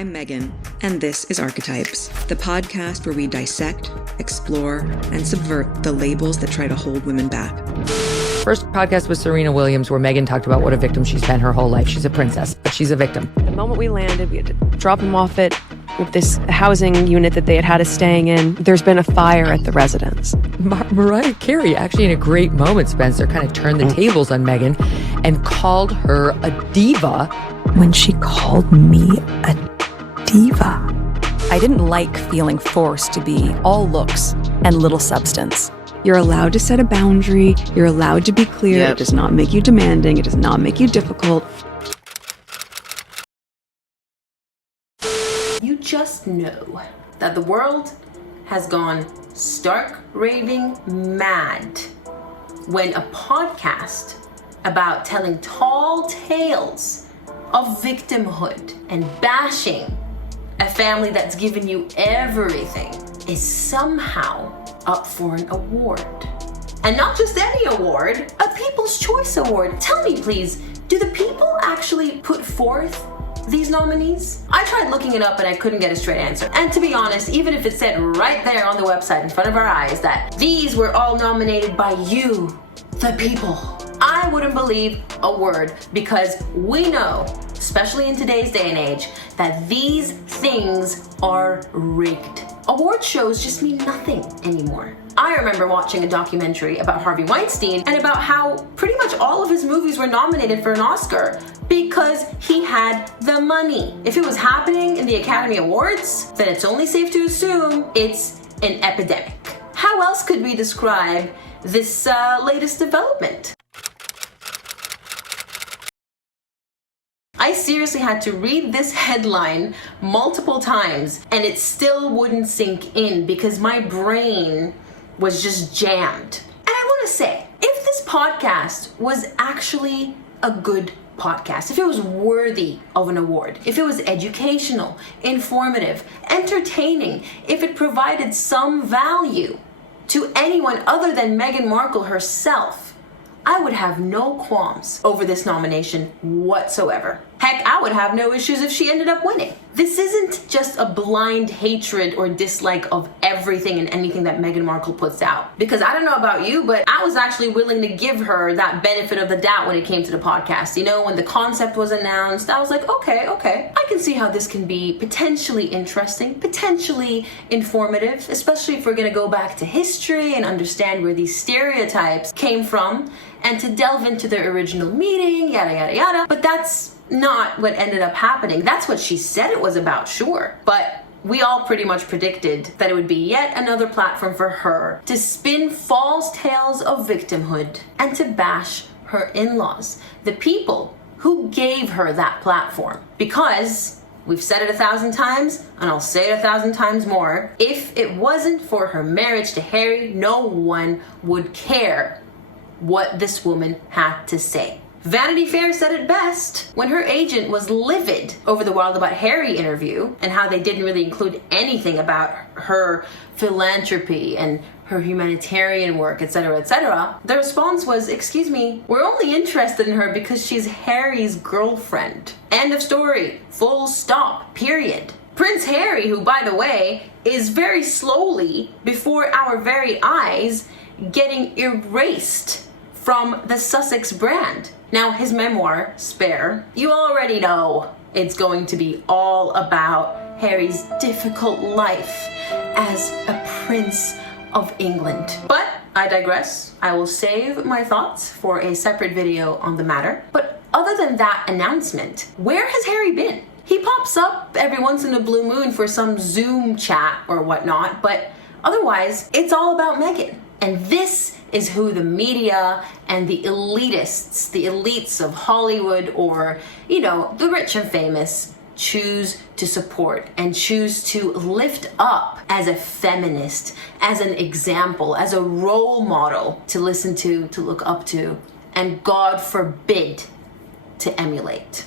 I'm Meghan, and this is Archetypes, the podcast where we dissect, explore, and subvert the labels that try to hold women back. First podcast was Serena Williams, where Meghan talked about what a victim she's been her whole life. She's a princess, but she's a victim. The moment we landed, we had to drop him off at this housing unit that they had us staying in. There's been a fire at the residence. Mariah Carey, actually in a great moment, Spencer, kind of turned the tables on Meghan and called her a diva. When she called me a diva, I didn't like feeling forced to be all looks and little substance. You're allowed to set a boundary. You're allowed to be clear. Yep. It does not make you demanding. It does not make you difficult. You just know that the world has gone stark raving mad when a podcast about telling tall tales of victimhood and bashing a family that's given you everything is somehow up for an award. And not just any award, a People's Choice Award. Tell me please, do the people actually put forth these nominees? I tried looking it up and I couldn't get a straight answer. And to be honest, even if it said right there on the website in front of our eyes that these were all nominated by you, the people, I wouldn't believe a word, because we know, especially in today's day and age, that these things are rigged. Award shows just mean nothing anymore. I remember watching a documentary about Harvey Weinstein and about how pretty much all of his movies were nominated for an Oscar because he had the money. If it was happening in the Academy Awards, then it's only safe to assume it's an epidemic. How else could we describe this latest development? I seriously had to read this headline multiple times and it still wouldn't sink in because my brain was just jammed. And I want to say, if this podcast was actually a good podcast, if it was worthy of an award, if it was educational, informative, entertaining, if it provided some value to anyone other than Meghan Markle herself, I would have no qualms over this nomination whatsoever. Heck, I would have no issues if she ended up winning. This isn't just a blind hatred or dislike of everything and anything that Meghan Markle puts out. Because I don't know about you, but I was actually willing to give her that benefit of the doubt when it came to the podcast. You know, when the concept was announced, I was like, okay, I can see how this can be potentially interesting, potentially informative, especially if we're gonna go back to history and understand where these stereotypes came from and to delve into their original meaning, yada, yada, yada. But that's not what ended up happening. That's what she said it was about, sure. But we all pretty much predicted that it would be yet another platform for her to spin false tales of victimhood and to bash her in-laws, the people who gave her that platform. Because we've said it 1,000 times, and I'll say it 1,000 times more, if it wasn't for her marriage to Harry, no one would care what this woman had to say. Vanity Fair said it best when her agent was livid over the Wild About Harry interview and how they didn't really include anything about her philanthropy and her humanitarian work, etc., etc. The response was, excuse me, we're only interested in her because she's Harry's girlfriend. End of story. Full stop. Period. Prince Harry, who, by the way, is very slowly, before our very eyes, getting erased from the Sussex brand. Now, his memoir, Spare, you already know it's going to be all about Harry's difficult life as a Prince of England. But I digress. I will save my thoughts for a separate video on the matter. But other than that announcement, where has Harry been? He pops up every once in a blue moon for some Zoom chat or whatnot, but otherwise, it's all about Meghan. And this is who the media and the elitists, the elites of Hollywood or, you know, the rich and famous choose to support and choose to lift up as a feminist, as an example, as a role model to listen to look up to, and God forbid, to emulate.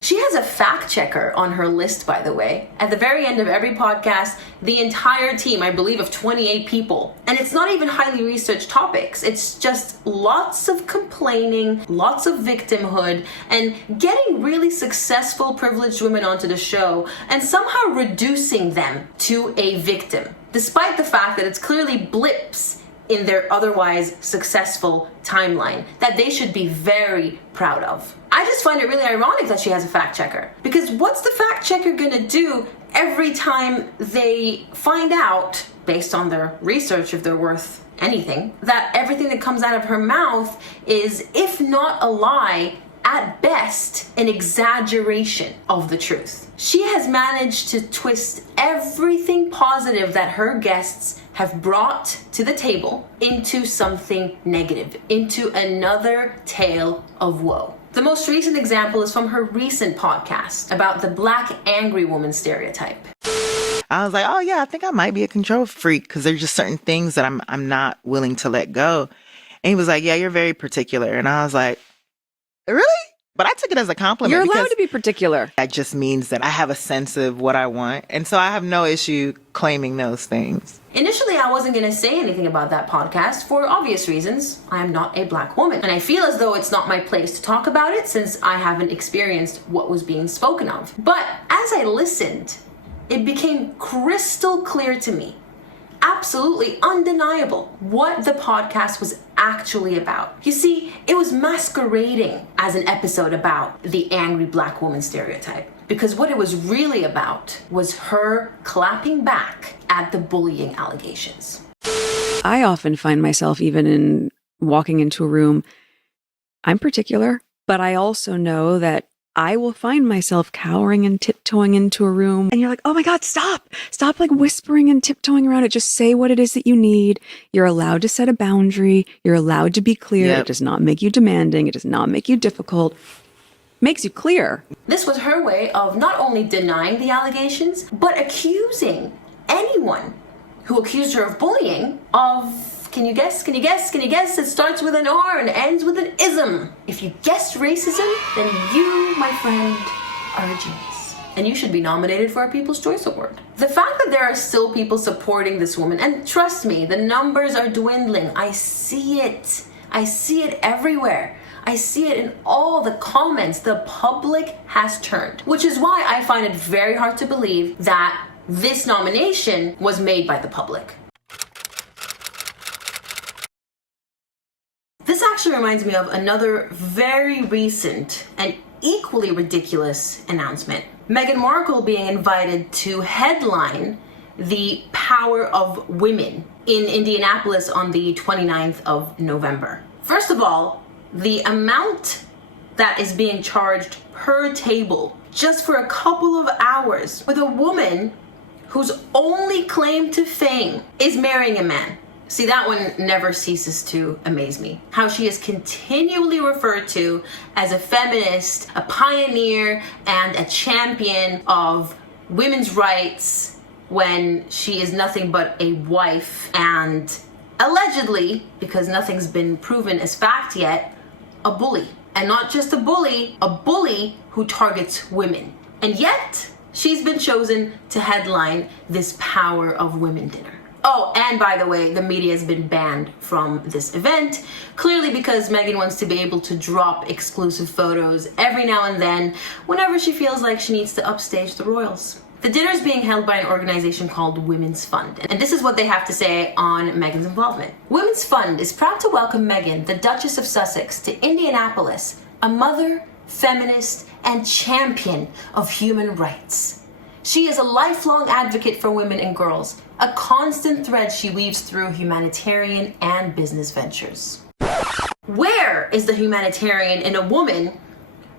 She has has a fact checker on her list, by the way. At the very end of every podcast, the entire team, I believe of 28 people, and it's not even highly researched topics. It's just lots of complaining, lots of victimhood, and getting really successful privileged women onto the show and somehow reducing them to a victim, despite the fact that it's clearly blips in their otherwise successful timeline that they should be very proud of. I just find it really ironic that she has a fact checker, because what's the fact checker gonna do every time they find out, based on their research if they're worth anything, that everything that comes out of her mouth is, if not a lie, at best an exaggeration of the truth? She has managed to twist everything positive that her guests have brought to the table into something negative, into another tale of woe. The most recent example is from her recent podcast about the black angry woman stereotype. I was like, oh yeah, I think I might be a control freak because there's just certain things that I'm not willing to let go. And he was like, yeah, you're very particular. And I was like, really? But I took it as a compliment. You're allowed to be particular. That just means that I have a sense of what I want. And so I have no issue claiming those things. Initially, I wasn't going to say anything about that podcast for obvious reasons. I am not a black woman, and I feel as though it's not my place to talk about it since I haven't experienced what was being spoken of. But as I listened, it became crystal clear to me, absolutely undeniable, what the podcast was actually about. You see, it was masquerading as an episode about the angry black woman stereotype, because what it was really about was her clapping back at the bullying allegations. I often find myself, even in walking into a room, I'm particular, but I also know that I will find myself cowering and tiptoeing into a room. And you're like, oh my God, stop. Stop like whispering and tiptoeing around it. Just say what it is that you need. You're allowed to set a boundary. You're allowed to be clear. Yep. It does not make you demanding. It does not make you difficult. Makes you clear. This was her way of not only denying the allegations, but accusing anyone who accused her of bullying of, can you guess? It starts with an R and ends with an ism. If you guessed racism, then you, my friend, are a genius. And you should be nominated for a People's Choice Award. The fact that there are still people supporting this woman, and trust me, the numbers are dwindling. I see it. I see it everywhere. I see it in all the comments. The public has turned, which is why I find it very hard to believe that this nomination was made by the public. This actually reminds me of another very recent and equally ridiculous announcement. Meghan Markle being invited to headline the Power of Women in Indianapolis on the 29th of November. First of all, the amount that is being charged per table just for a couple of hours with a woman whose only claim to fame is marrying a man. See, that one never ceases to amaze me. How she is continually referred to as a feminist, a pioneer, and a champion of women's rights when she is nothing but a wife and allegedly, because nothing's been proven as fact yet, a bully. And not just a bully who targets women. And yet, she's been chosen to headline this Power of Women dinner. Oh, and by the way, the media has been banned from this event, clearly because Meghan wants to be able to drop exclusive photos every now and then whenever she feels like she needs to upstage the royals. The dinner is being held by an organization called Women's Fund, and this is what they have to say on Meghan's involvement. Women's Fund is proud to welcome Meghan, the Duchess of Sussex, to Indianapolis, a mother, feminist, and champion of human rights. She is a lifelong advocate for women and girls, a constant thread she weaves through humanitarian and business ventures. Where is the humanitarian in a woman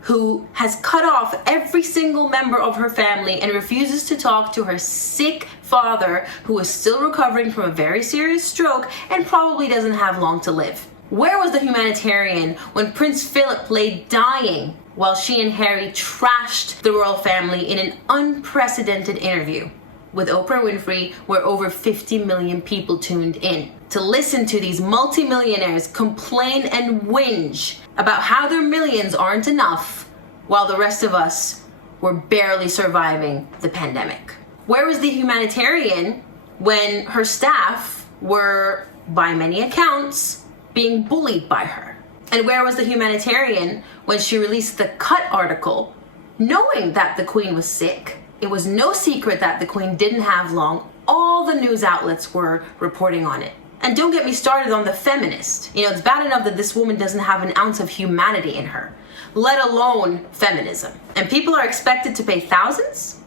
who has cut off every single member of her family and refuses to talk to her sick father, who is still recovering from a very serious stroke and probably doesn't have long to live? Where was the humanitarian when Prince Philip lay dying while she and Harry trashed the royal family in an unprecedented interview with Oprah Winfrey, where over 50 million people tuned in to listen to these multimillionaires complain and whinge about how their millions aren't enough, while the rest of us were barely surviving the pandemic? Where was the humanitarian when her staff were, by many accounts, being bullied by her? And where was the humanitarian when she released the Cut article, knowing that the Queen was sick? It was no secret that the Queen didn't have long. All the news outlets were reporting on it. And don't get me started on the feminist. You know, it's bad enough that this woman doesn't have an ounce of humanity in her, let alone feminism. And people are expected to pay thousands?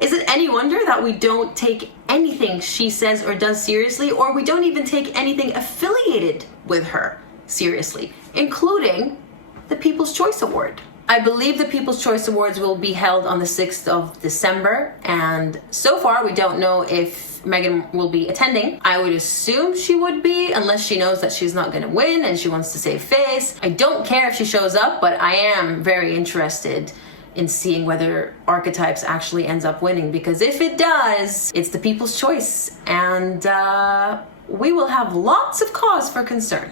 Is it any wonder that we don't take anything she says or does seriously, or we don't even take anything affiliated with her seriously, including the People's Choice Award? I believe the People's Choice Awards will be held on the 6th of December, and so far we don't know if Meghan will be attending. I would assume she would be, unless she knows that she's not going to win and she wants to save face. I don't care if she shows up, but I am very interested in seeing whether Archetypes actually ends up winning, because if it does, it's the people's choice, and we will have lots of cause for concern.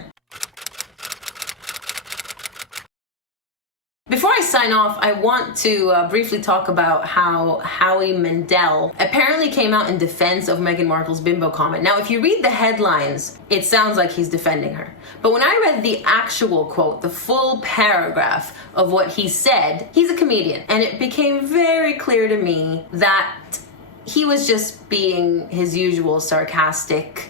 Before I sign off, I want to briefly talk about how Howie Mandel apparently came out in defense of Meghan Markle's bimbo comment. Now, if you read the headlines, it sounds like he's defending her. But when I read the actual quote, the full paragraph of what he said, he's a comedian. And it became very clear to me that he was just being his usual sarcastic,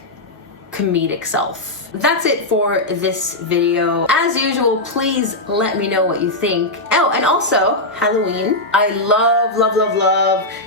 comedic self. That's it for this video. As usual, please let me know what you think. Oh, and also Halloween. I love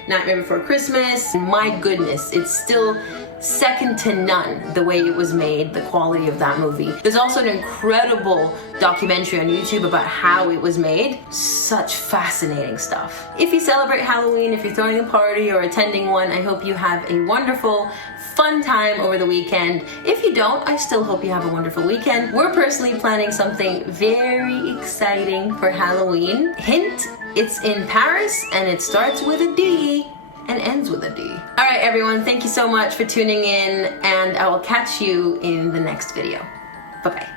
Nightmare Before Christmas. My goodness, it's still second to none the way it was made, the quality of that movie. There's also an incredible documentary on YouTube about how it was made. Such fascinating stuff. If you celebrate Halloween, if you're throwing a party or attending one, I hope you have a wonderful, fun time over the weekend. If you don't, I still hope you have a wonderful weekend. We're personally planning something very exciting for Halloween. Hint, it's in Paris and it starts with a D and ends with a D. All right, everyone, thank you so much for tuning in, and I will catch you in the next video. Bye-bye.